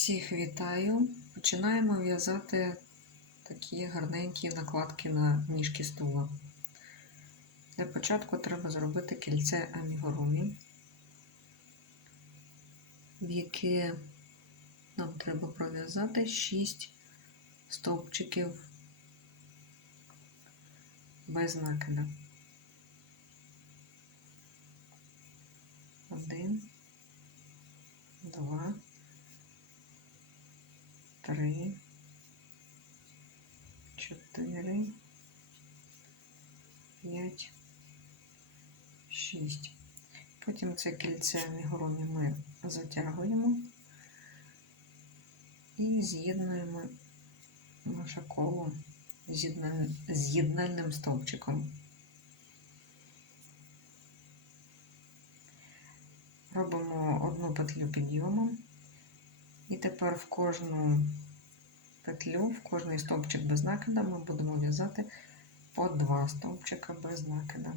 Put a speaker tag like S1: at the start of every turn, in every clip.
S1: Всіх вітаю! Починаємо в'язати такі гарненькі накладки на ніжки стула. Для початку треба зробити кільце амігурумі, в яке нам треба пров'язати 6 стовпчиків без накида. Один, два, три, чотири, п'ять, шість. Потім це кільце амігурумі ми затягуємо і з'єднуємо наше коло з'єднальним- стовпчиком. Робимо одну петлю підйому. І тепер в кожну петлю, в кожний стовпчик без накида ми будемо в'язати по два стовпчика без накида.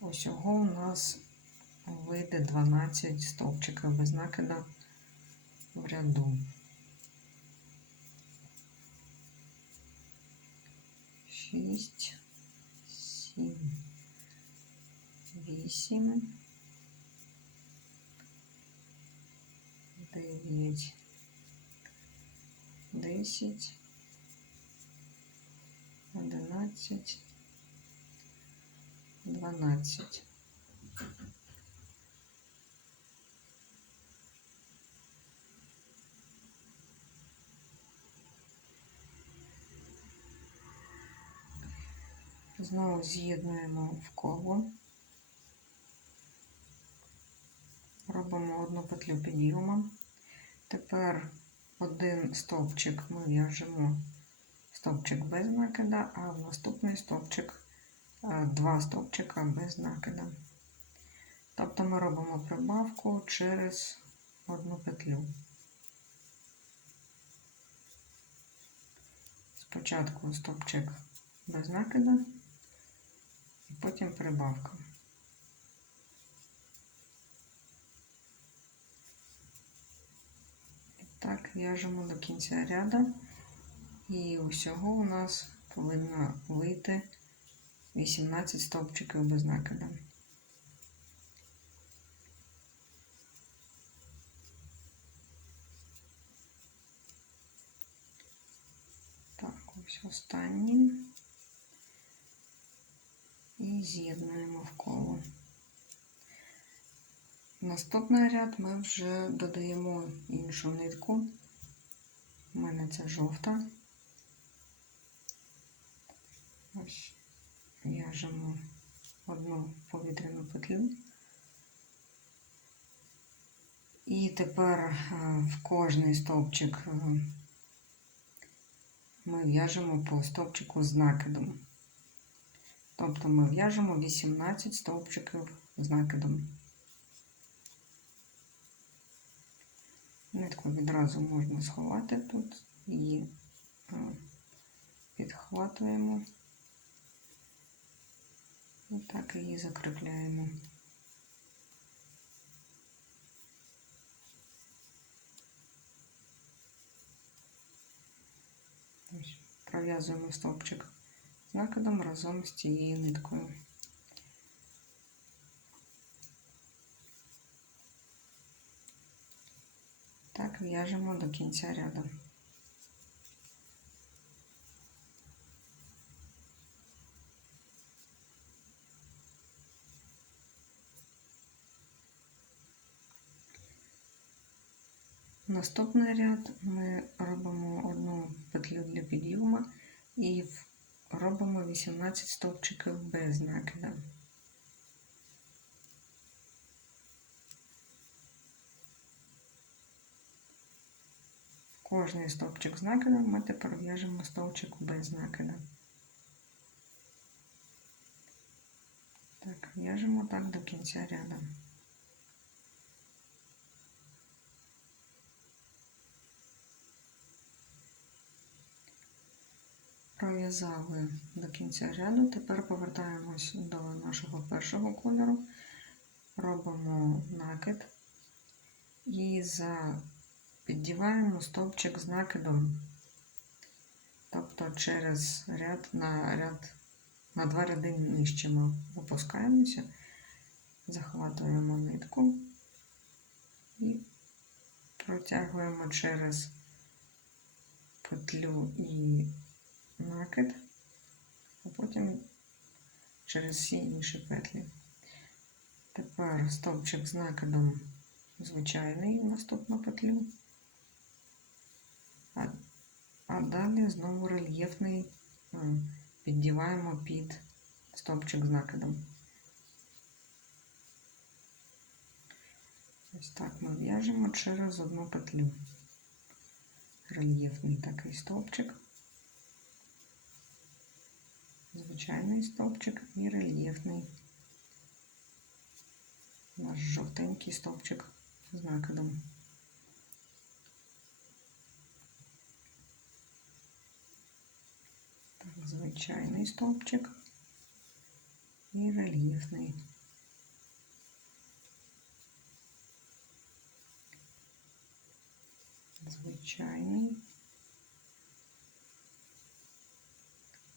S1: Усього у нас вийде 12 стовпчиків без накида в ряду. Шість, сім, вісім. Дев'ять, десять, одинадцять, дванадцять. Знову з'єднуємо в коло. Робимо одну петлю підйому. Тепер один стовпчик ми в'яжемо стовпчик без накида, а в наступний стовпчик е, два стовпчика без накида. Тобто ми робимо прибавку через одну петлю. Спочатку стовпчик без накида, потім прибавка. Так, в'яжемо до кінця ряду. І усього у нас повинно вийти 18 стовпчиків без накида. Так, ось останній. І з'єднуємо в коло. Наступний ряд ми вже додаємо іншу нитку. У мене це жовта. Ось в'яжемо одну повітряну петлю. І тепер е, в кожний стовпчик е, ми в'яжемо по стовпчику з накидом. Тобто ми в'яжемо 18 стовпчиків з накидом. Нитку відразу можна сховати тут, її е, підхватуємо і так її закріпляємо. Пров'язуємо стовпчик з накидом разом з цією ниткою. Так в'яжемо до кінця ряду. Наступний ряд ми робимо одну петлю для підйому і робимо 18 стовпчиків без накида. Кожний стовпчик з накидом ми тепер в'яжемо стовпчик без накида. Так, в'яжемо так до кінця ряду. Пров'язали до кінця ряду. Тепер повертаємось до нашого першого кольору, робимо накид і за... піддіваємо стовпчик з накидом, тобто через ряд на ряд на два ряди нижче ми опускаємося, захватуємо нитку і протягуємо через петлю і накид, а потім через всі інші петлі. Тепер стовпчик з накидом звичайний в наступну петлю, а далі знову рельєфний піддіваємо під стовпчик з накидом. Ось так ми в'яжемо через одну петлю. Рельєфний такий стовпчик, звичайний стовпчик і рельєфний наш жовтенький стовпчик з накидом. Так, звичайний стовпчик і рельєфний. Звичайний.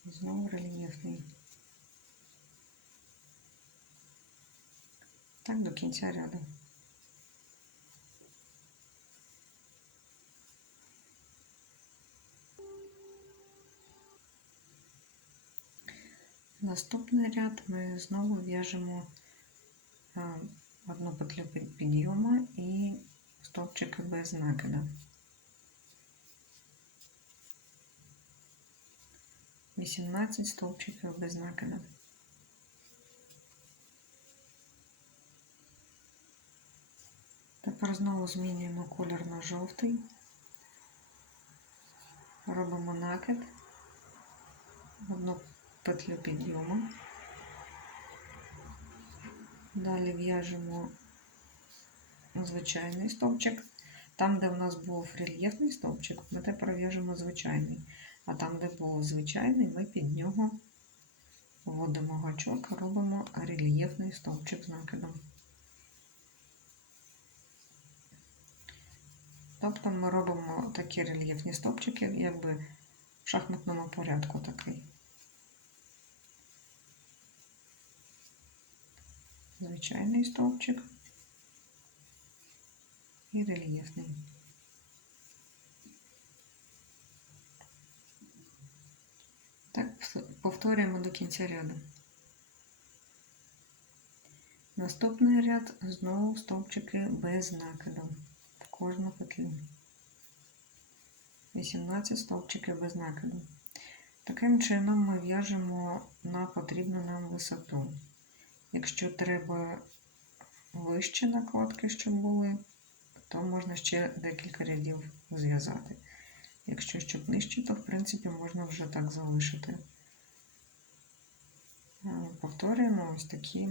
S1: І Знову рельєфний. Так до кінця ряду. Наступний ряд ми знову в'яжемо одну петлю під- підйому і стовпчики без накида. Вісімнадцять стовпчиків без накида. Тепер знову змінюємо колір на жовтий. Робимо накид, одну петлю підйому. Далі в'яжемо звичайний стовпчик. Там, де в нас був рельєфний стовпчик, ми тепер в'яжемо звичайний. А там, де був звичайний, ми під нього вводимо гачок, робимо рельєфний стовпчик з накидом. Тобто ми робимо такі рельєфні стовпчики, якби в шахматному порядку такий. Звичайний стовпчик і рельєфний. Так повторюємо до кінця ряду. Наступний ряд знову стовпчики без накиду в кожну петлю. 18 стовпчиків без накиду. Таким чином ми в'яжемо на потрібну нам висоту. Якщо треба вище накладки, щоб були, то можна ще декілька рядів зв'язати. Якщо щоб нижче, то в принципі можна вже так залишити. Е, Повторюємо ось такі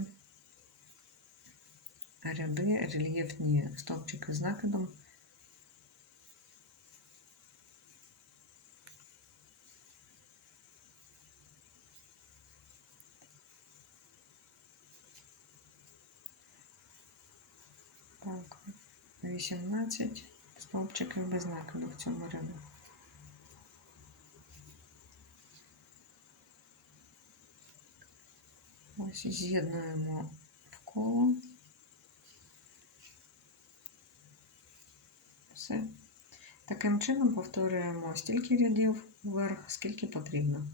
S1: ряди, рельєфні стовпчики з накидом. Так, 18 стовпчиків без накиду в цьому ряду. Ось з'єднуємо в коло. Все. Таким чином повторюємо стільки рядів вверх, скільки потрібно.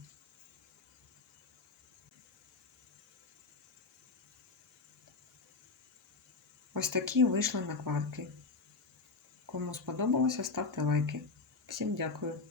S1: Ось такі вийшли накладки. Кому сподобалося, ставте лайки. Всім дякую.